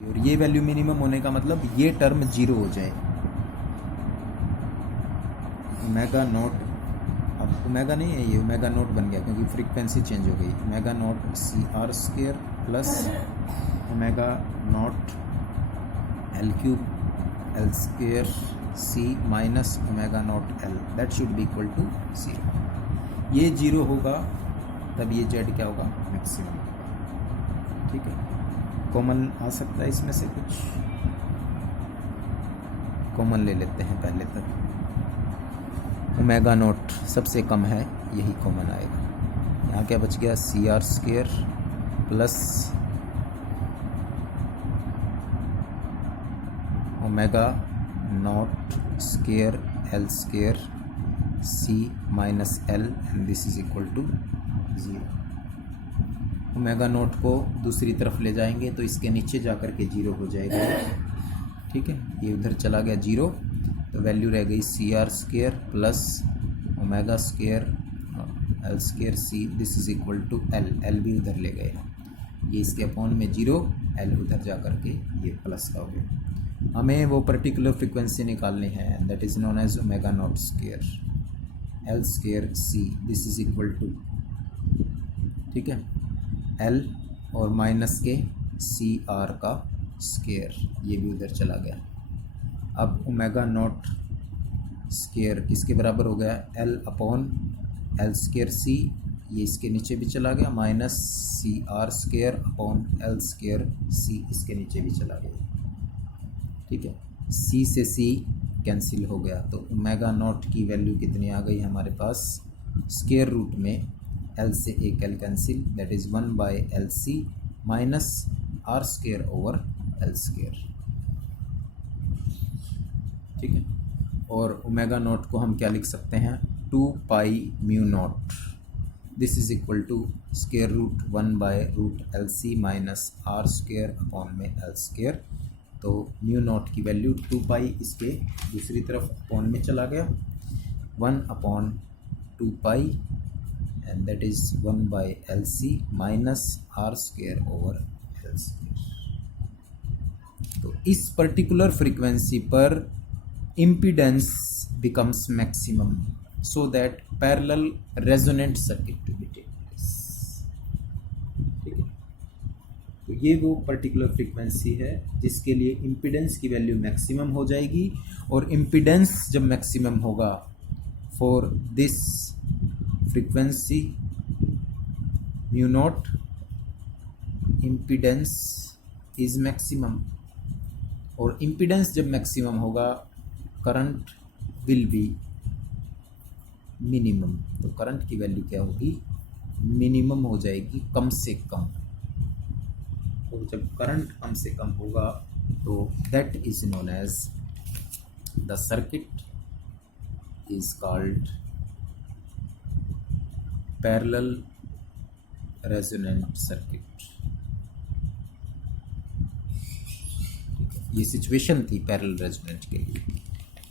और ये value minimum होने का मतलब ये टर्म जीरो हो जाए। ओमेगा नॉट, अब ओमेगा नहीं है, ये ओमेगा नॉट बन गया क्योंकि फ्रीक्वेंसी चेंज हो गई। Omega naught C R square plus omega naught L cube L square C minus omega naught L, that should be equal to zero. ये जीरो होगा तब ये जेड क्या होगा, मैक्सिमम होगा। ठीक है, कॉमन आ सकता है इसमें से कुछ, कॉमन ले लेते हैं पहले तक। ओमेगा नॉट सबसे कम है, यही कॉमन आएगा। यहाँ क्या बच गया, C R square plus omega naught square L square C minus L and this is equal to zero. Omega naught को दूसरी तरफ ले जाएंगे तो इसके नीचे जा कर के जीरो हो जाएगा। ठीक है, ये उधर चला गया जीरो, तो वैल्यू रह गई C R square plus omega square L square C, this is equal to L, L भी उधर ले गए, ये इसके अपॉन में जीरो, एल उधर जा कर के ये प्लस का हो गया। हमें वो पर्टिकुलर फ्रिक्वेंसी निकालनी है and that is known as omega naught square L square C, this is equal to, ठीक है, एल और माइनस के सी आर का स्क्वेयर, ये भी उधर चला गया। अब ओमेगा नॉट स्क्वेयर किसके बराबर हो गया, L upon L square C, ये इसके नीचे भी चला गया, minus C R square upon L square C, इसके नीचे भी चला गया। ठीक है, सी से सी कैंसिल हो गया, तो ओमेगा नॉट की वैल्यू कितनी आ गई हमारे पास, स्क्वेयर रूट में एल से एक L cancel, that is 1/LC minus R square over L square. ठीक है, और ओमेगा नॉट को हम क्या लिख सकते हैं, 2 mu naught, this is equal to square root 1/√LC minus R square upon में एल स्क्वेयर। तो म्यू नॉट की वैल्यू 2 इसके दूसरी तरफ अपॉन में चला गया, 1/2 and that is 1/LC minus R square over L square। तो इस पर्टिकुलर फ्रीक्वेंसी पर impedance becomes maximum so that parallel resonant circuit to be take place. ठीक है, तो ये वो पर्टिकुलर फ्रीक्वेंसी है जिसके लिए इम्पीडेंस की वैल्यू मैक्सिमम हो जाएगी, और इम्पीडेंस जब मैक्सिमम होगा for this frequency mu naught, impedance is maximum, और इम्पीडेंस जब मैक्सिमम होगा करंट विल बी मिनिमम। तो करंट की वैल्यू क्या होगी, मिनिमम हो जाएगी, कम से कम। तो जब करंट कम से कम होगा तो that is known as the circuit is called parallel resonant circuit. ये सिचुएशन थी पैरेलल रेजोनेंट के लिए।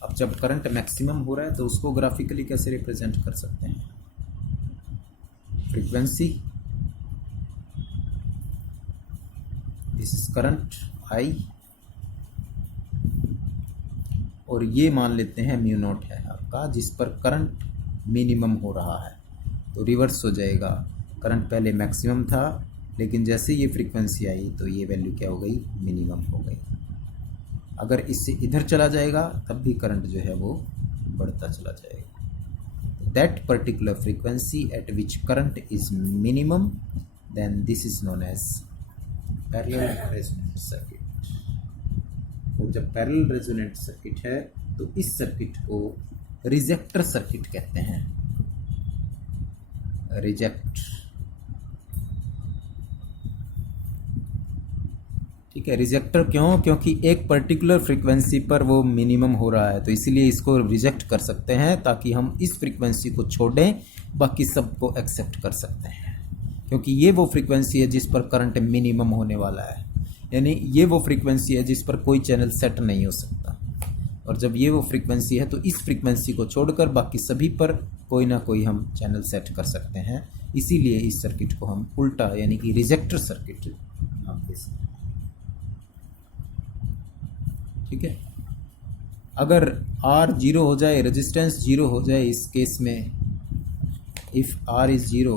अब जब करंट मैक्सिमम हो रहा है तो उसको ग्राफिकली कैसे रिप्रेजेंट कर सकते हैं, frequency, this is current I, और ये मान लेते हैं म्यू नॉट है आपका, जिस पर करंट मिनिमम हो रहा है। तो रिवर्स हो जाएगा, करंट पहले मैक्सिमम था लेकिन जैसे ये फ्रीक्वेंसी आई तो ये वैल्यू क्या हो गई, मिनिमम हो गई। अगर इससे इधर चला जाएगा तब भी करंट जो है वो बढ़ता चला जाएगा। That particular frequency at which current is minimum, then this is known as parallel resonant circuit. और जब पैरेलल रेजोनेंट सर्किट है तो इस सर्किट को रिजेक्टर सर्किट कहते हैं। रिजेक्ट, ठीक है, रिजेक्टर क्यों, क्योंकि एक पर्टिकुलर फ्रीक्वेंसी पर वो मिनिमम हो रहा है, तो इसीलिए इसको रिजेक्ट कर सकते हैं ताकि हम इस फ्रीक्वेंसी को छोड़ें, बाकी सबको एक्सेप्ट कर सकते हैं। क्योंकि ये वो फ्रीक्वेंसी है जिस पर करंट मिनिमम होने वाला है, यानी ये वो फ्रीक्वेंसी है जिस पर कोई चैनल सेट नहीं हो सकता। और जब ये वो फ्रीक्वेंसी है तो इस फ्रीक्वेंसी को छोड़कर बाकी सभी पर कोई ना कोई हम चैनल सेट कर सकते हैं। इसीलिए इस सर्किट को हम उल्टा यानी कि रिजेक्टर सर्किट नाम दे सकते हैं। ठीक है। अगर R जीरो हो जाए, रेजिस्टेंस जीरो हो जाए, इस केस में if R is zero,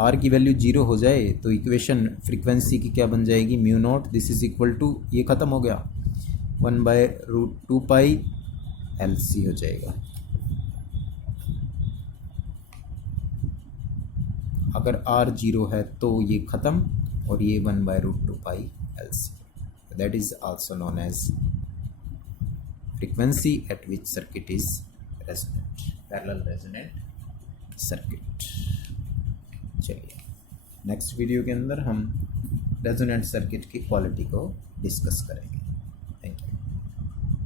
R की वैल्यू जीरो हो जाए तो इक्वेशन फ्रीक्वेंसी की क्या बन जाएगी, mu naught this is equal to, ये ख़त्म हो गया, 1/√2 पाई LC हो जाएगा। अगर R जीरो है तो ये ख़त्म, और ये 1/√2 pi LC, that is also known as frequency at which circuit is resonant, parallel resonant circuit. चलिए नेक्स्ट वीडियो के अंदर हम रेजोनेंट सर्किट की क्वालिटी को डिस्कस करेंगे।